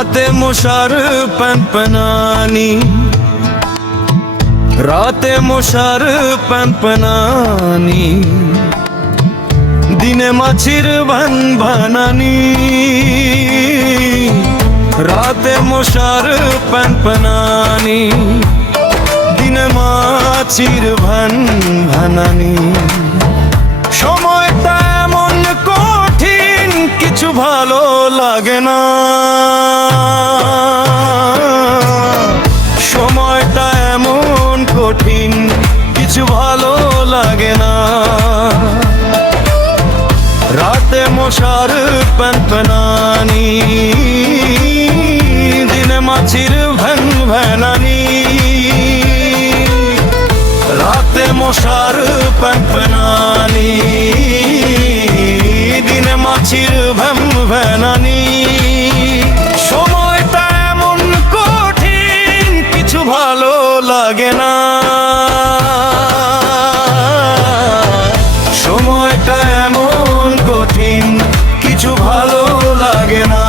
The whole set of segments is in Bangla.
রাতে মশার প্যানপ্যানানি, রাতে মশার প্যানপ্যানানি, দিনে মাছির ভানভানানি। রাতে মশার প্যানপ্যানানি, দিনে মাছির ভানভানানি। সময়টা এমন কঠিন, কিছু ভালো লাগে না। সময়টা এমন কঠিন, কিছু ভালো লাগে না। রাতে মশার প্যানপ্যানানি, দিনে মাছির ভানভানানি। রাতে মশার প্যানপ্যানানি, দিনে মাছির ভানভানানি। সময়টা এমন কঠিন, কিছু ভালো লাগে না। সময়টা এমন কঠিন, কিছু ভালো লাগে না।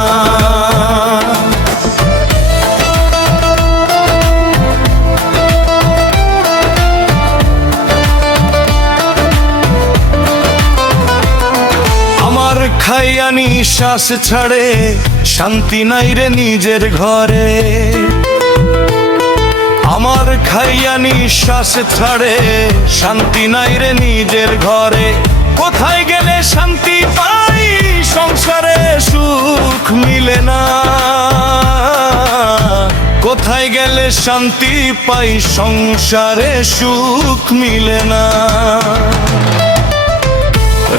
আমার খাইয়া নিঃশ্বাস ছাড়ে, শান্তি নাই রে নিজের ঘরে। আমার খাইয়া নিঃশ্বাস ছাড়ে, শান্তি নাই রে নিজের ঘরে। কোথায় গেলে শান্তি পাই, সংসারে সুখ মিলে না। কোথায় গেলে শান্তি পাই, সংসারে সুখ মিলে না।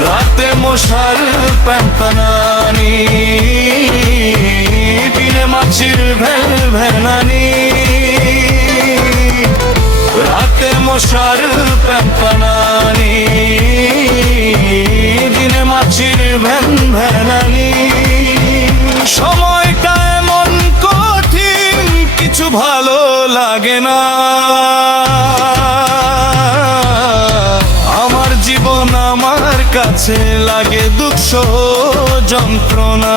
রাতে মশার প্যানপ্যানানি, দিনে মাছির ভানভানানি। রাতে মশার প্যানপ্যানানি, দিনে মাছির ভানভানানি। সময়টা এমন কঠিন, কিছু ভালো লাগে না। আমার জীবন আমার কাছে লাগে দুঃখ যন্ত্রণা।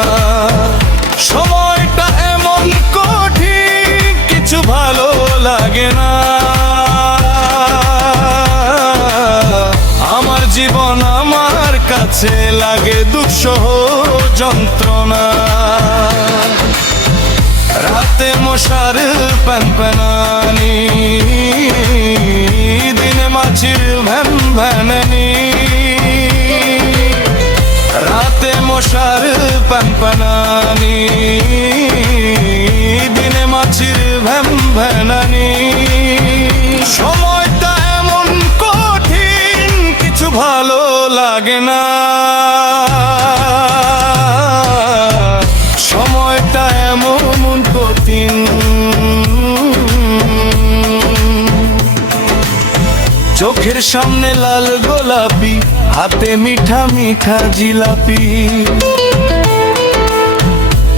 সময়টা এমন কঠিন, কিছু ভালো লাগে না। আমার জীবন আমার কাছে লাগে দুঃখ যন্ত্রণা। রাতে মশার প্যানপ্যানানি, দিনে মাছির ভানভানানি। রাতে মশার প্যানপ্যানানি, দিনে মাছির ভানভানানি। সময়টা এমন কঠিন, কিছু ভালো লাগে না। সময়টা এমন কঠিন। চোখের সামনে লাল গোলাপি, হাতে মিঠা মিঠা জিলাপি।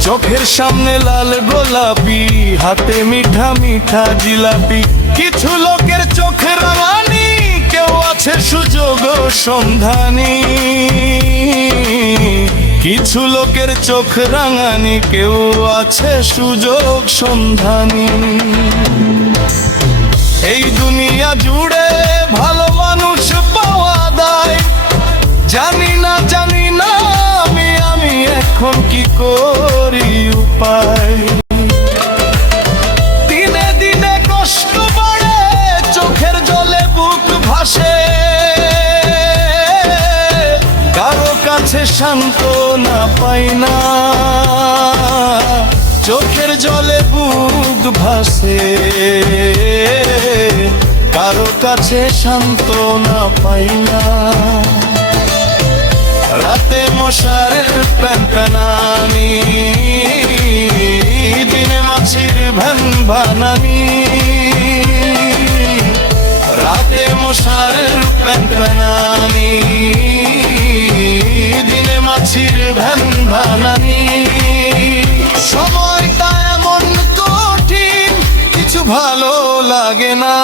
চোখের সামনে লাল গোলাপি, হাতে মিঠা মিঠা জিলাপি। কিছু লোকের চোখে রাঙানি, কেউ আছে সুযোগ সন্ধানী। কিছু লোকের চোখ রাঙানি, কেউ আছে সুযোগ সন্ধানী। এই দুনিয়া জুড়ে ভালো মানুষ পাওয়া যায়, জানি না আমি এখন কি করি উপায়। দিনে দিনে কষ্ট বাড়ে, চোখের জলে বুক ভাসে। কারো কাছে সান্ত্বনা পাই না, চোখের জলে বুক ভাসে। কারো কাছে সান্ত্বনা পাই না। রাতে মশার প্যানপ্যানানি, দিনে মাছির ভানভানানি। রাতে মশার প্যানপ্যানানি, দিনে মাছির ভানভানানি। সময়টা এমন কঠিন, কিছু ভালো লাগে না।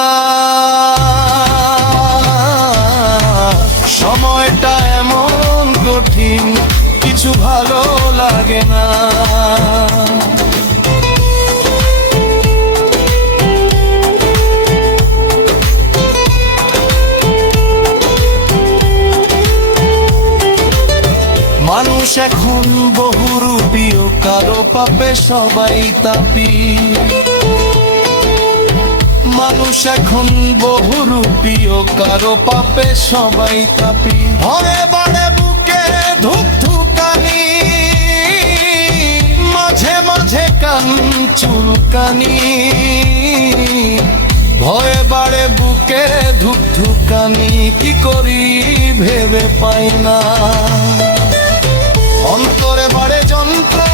সময়টা এমন কঠিন, কিছু ভালো লাগে না। এখন বহুরূপী ও কারো পাপে সবাই তাপি। মানুষ এখন বহুরূপী ও কারো পাপে সবাই তাপি। ভয়ে বাড়ে বুকে ধুকধুকানি, মাঝে মাঝে কান চুলকানি। ভয়ে বাড়ে বুকে ধুকধুকানি, কি করি ভেবে পাই না। অন্তরে বাড়ে যন্ত্রণা,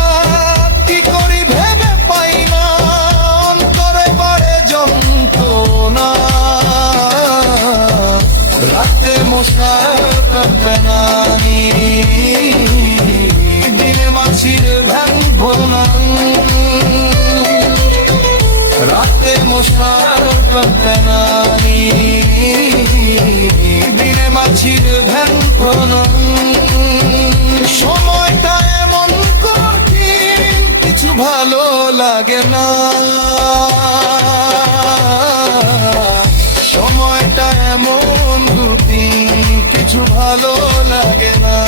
কি করি ভেবে পাই না। অন্তরে বাড়ে যন্ত্রণা, রাতে মশার কাঁপেনানি, দিনে মাছির ভ্যান ভোনা। রাতে মশার কাঁপেনানি, দিনে মাছির ভ্যান ভোনা। সময়টা এমন কঠিন, কিছু ভালো লাগে না। সময়টা এমন কঠিন, কিছু ভালো লাগে না।